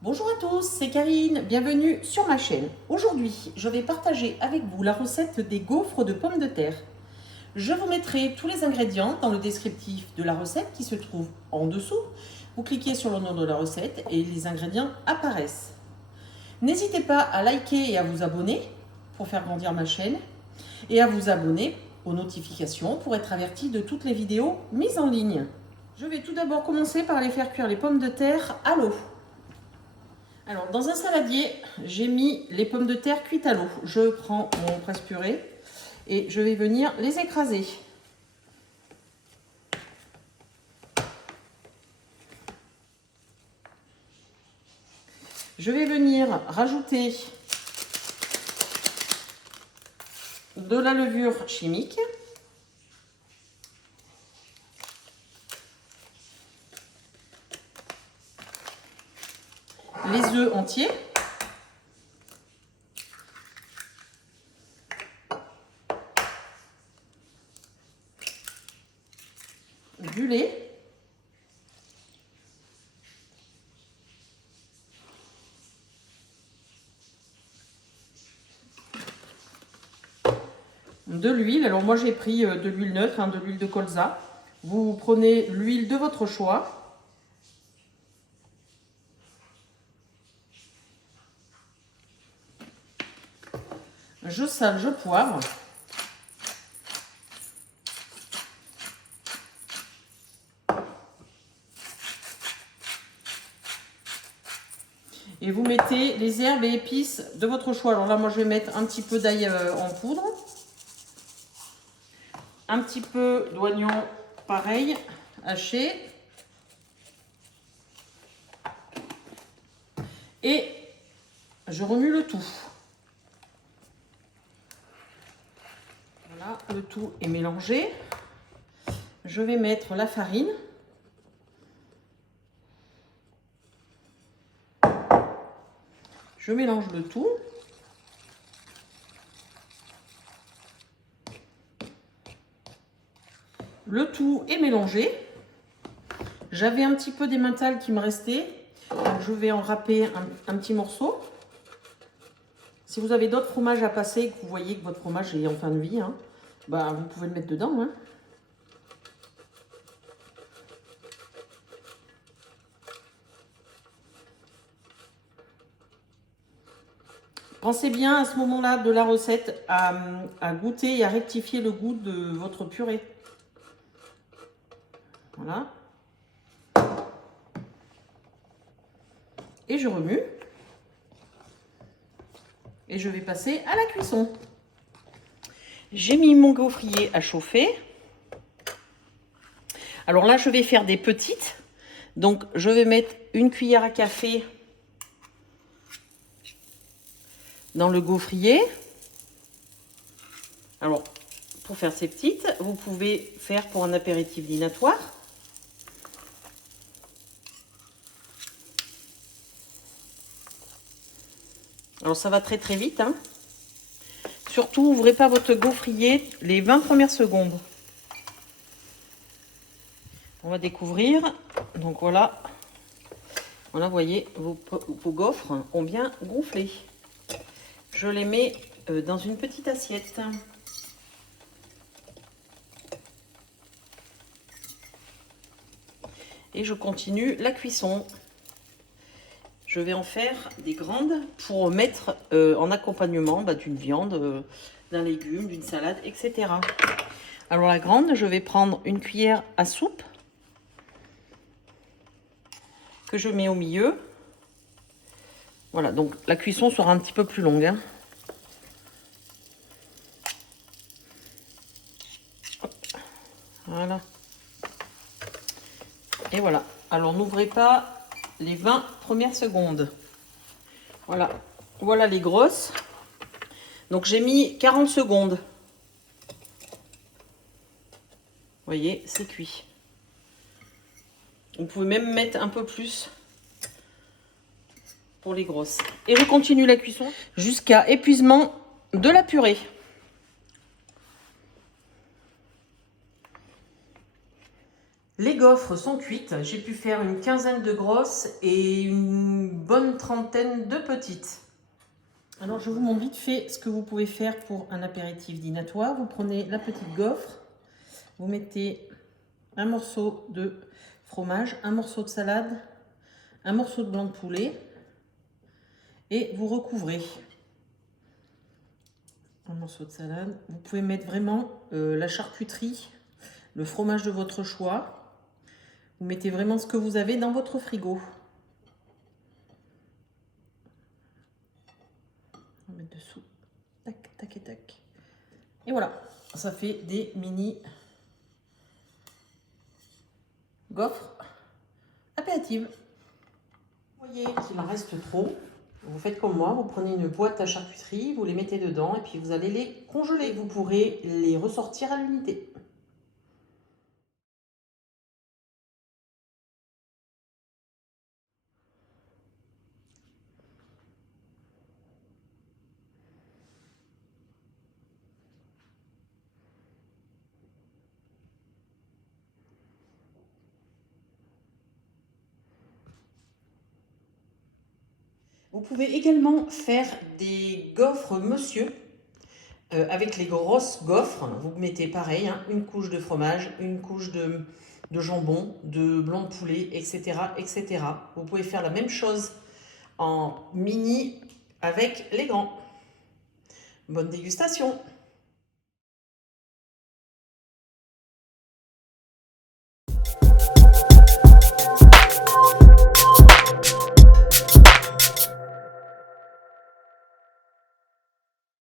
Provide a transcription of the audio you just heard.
Bonjour à tous, c'est Karine, bienvenue sur ma chaîne. Aujourd'hui, je vais partager avec vous la recette des gaufres de pommes de terre. Je vous mettrai tous les ingrédients dans le descriptif de la recette qui se trouve en dessous. Vous cliquez sur le nom de la recette et les ingrédients apparaissent. N'hésitez pas à liker et à vous abonner pour faire grandir ma chaîne et à vous abonner aux notifications pour être averti de toutes les vidéos mises en ligne. Je vais tout d'abord commencer par les faire cuire les pommes de terre à l'eau. Alors, dans un saladier, j'ai mis les pommes de terre cuites à l'eau. Je prends mon presse-purée et je vais venir les écraser. Je vais venir rajouter de la levure chimique. Les œufs entiers. Du lait. De l'huile. Alors moi j'ai pris de l'huile neutre, de l'huile de colza. Vous prenez l'huile de votre choix. Je sale, je poivre. Et vous mettez les herbes et épices de votre choix. Alors là, moi, je vais mettre un petit peu d'ail en poudre. Un petit peu d'oignon, pareil, haché. Et je remue le tout. Voilà, le tout est mélangé. Je vais mettre la farine. Je mélange le tout. Le tout est mélangé. J'avais un petit peu d'emmental qui me restait. Donc je vais en râper un petit morceau. Si vous avez d'autres fromages à passer et que vous voyez que votre fromage est en fin de vie, vous pouvez le mettre dedans. Pensez bien à ce moment-là de la recette à goûter et à rectifier le goût de votre purée. Voilà. Et je remue. Et je vais passer à la cuisson. J'ai mis mon gaufrier à chauffer. Alors là, je vais faire des petites. Donc, je vais mettre une cuillère à café dans le gaufrier. Alors, pour faire ces petites, vous pouvez faire pour un apéritif dînatoire. Alors, ça va très très vite. Surtout, ouvrez pas votre gaufrier les 20 premières secondes. On va découvrir. Donc voilà. Voilà, vous voyez, vos gaufres ont bien gonflé. Je les mets dans une petite assiette. Et je continue la cuisson. Je vais en faire des grandes pour mettre en accompagnement d'une viande, d'un légume, d'une salade, etc. Alors la grande, je vais prendre une cuillère à soupe que je mets au milieu. Voilà, donc la cuisson sera un petit peu plus longue. Voilà. Et voilà. Alors n'ouvrez pas les 20 premières secondes. Voilà. Voilà les grosses. Donc j'ai mis 40 secondes. Vous voyez, c'est cuit. Vous pouvez même mettre un peu plus pour les grosses. Et je continue la cuisson jusqu'à épuisement de la purée. Les gaufres sont cuites. J'ai pu faire une quinzaine de grosses et une bonne trentaine de petites. Alors je vous montre vite fait ce que vous pouvez faire pour un apéritif dînatoire. Vous prenez la petite gaufre, vous mettez un morceau de fromage, un morceau de salade, un morceau de blanc de poulet et vous recouvrez. Un morceau de salade. Vous pouvez mettre vraiment la charcuterie, le fromage de votre choix. Vous mettez vraiment ce que vous avez dans votre frigo. On va mettre dessous. Tac, tac et tac. Et voilà, ça fait des mini gaufres appéritives. Vous voyez qu'il en reste trop. Vous faites comme moi, vous prenez une boîte à charcuterie, vous les mettez dedans et puis vous allez les congeler. Vous pourrez les ressortir à l'unité. Vous pouvez également faire des gaufres monsieur avec les grosses gaufres. Vous mettez pareil, hein, une couche de fromage, une couche de jambon, de blanc de poulet, etc., etc. Vous pouvez faire la même chose en mini avec les grands. Bonne dégustation!